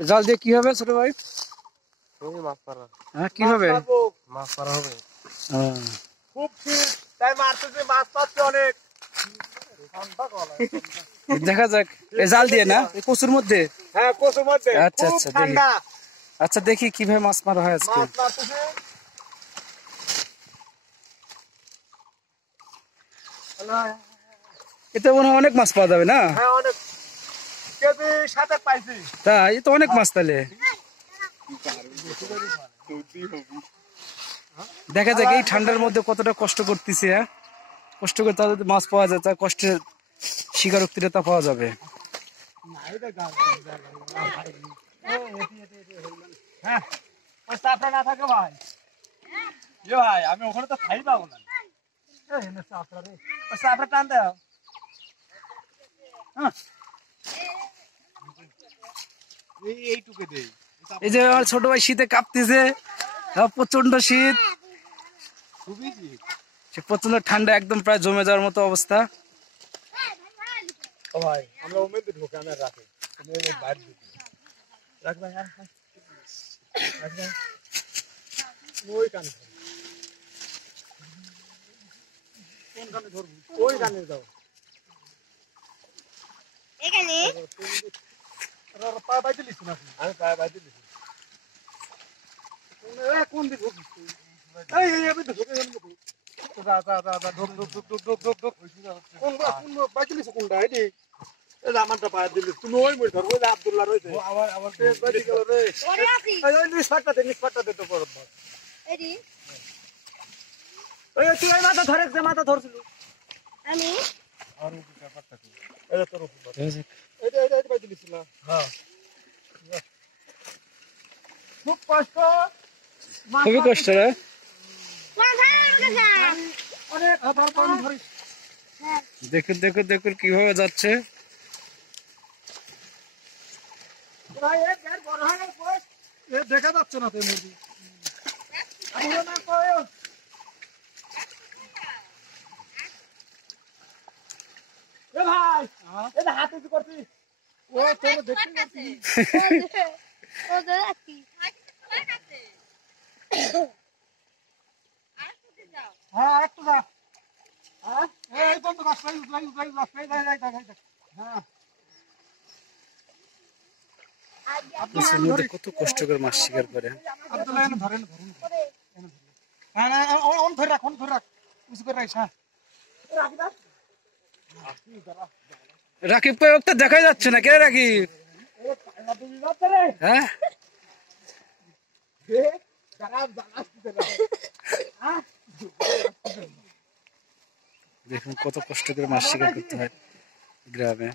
জাল দিয়ে কি হবে ছোট ভাই? মাছ মারা। হ্যাঁ কি হবে? মাছ মারা হবে। খুব শীত তাই মারতেছি, মাছ পাচ্ছে অনেক। দেখা যাক। এই জাল দিয়ে না, এই কচুর মধ্যে? হ্যাঁ কচুর মধ্যে। আচ্ছা আচ্ছা দেখি। আচ্ছা দেখি কিভাবে মাছ মারা হয় আজকে। মাছ মারতেছি। এতে মনে হয় অনেক মাছ পাওয়া যাবে না? হ্যাঁ অনেক, কেজি 7 পাইছি। তাই তো অনেক মাছ তাহলে। দেখা যাক এই ঠান্ডার মধ্যে কতটা কষ্ট করতেছি। হ্যাঁ কষ্ট করে তাদের মাছ পাওয়া যায়, তার কষ্টের স্বীকারোক্তিটা তা পাওয়া যাবে। হ্যাঁ আপনার না থাকে ভাই, ভাই আমি ওখানে তো খাই পাবো না। আপনার টান দেও। এইটুকু দেই। এই যে আমার ছোট ভাই শীতে কাঁপতেছে, প্রচন্ড শীত, খুবই শীত, সে প্রচন্ড ঠান্ডা, একদম প্রায় জমে যাওয়ার মতো অবস্থা। ভাই আমরা ওমের ঢোকে আমি রাখি রাখবেন ওই কানে, কোন কানে ধরবো? ওই কানে দাও। এখানে পা বাইতে লিখছি না, আমি পা বাইতে লিখছি। কোন দিকে আমি ঢোকে কোন বাইতে লিখছো কোনটা? এটি আমারটা পায়ে দিলি তুমি, ওই মই ধরবো আব্দুল্লাহ রয়েছে নিষ্পাটটা দে তো পর তুই মাথা ধরে, মাথা ধরছিল আমি খুব কষ্ট, খুবই কষ্ট রে। দেখুন দেখুন দেখুন কিভাবে যাচ্ছে। দেখা যাচ্ছে না তো মুরগি। ভাই এটা হাতে কি করছি? ও তোর দেখতে পাচ্ছি। হ্যাঁ একটু যা। হ্যাঁ এই তো রাস্তায় হ্যাঁ কত কষ্ট করে মাছ শিকার করে। রাকিব কই ওটা দেখাই যাচ্ছে না, কে রাকিব? হ্যাঁ দেখুন কত কষ্ট করে মাছ শিকার করতে হয় গ্রামে।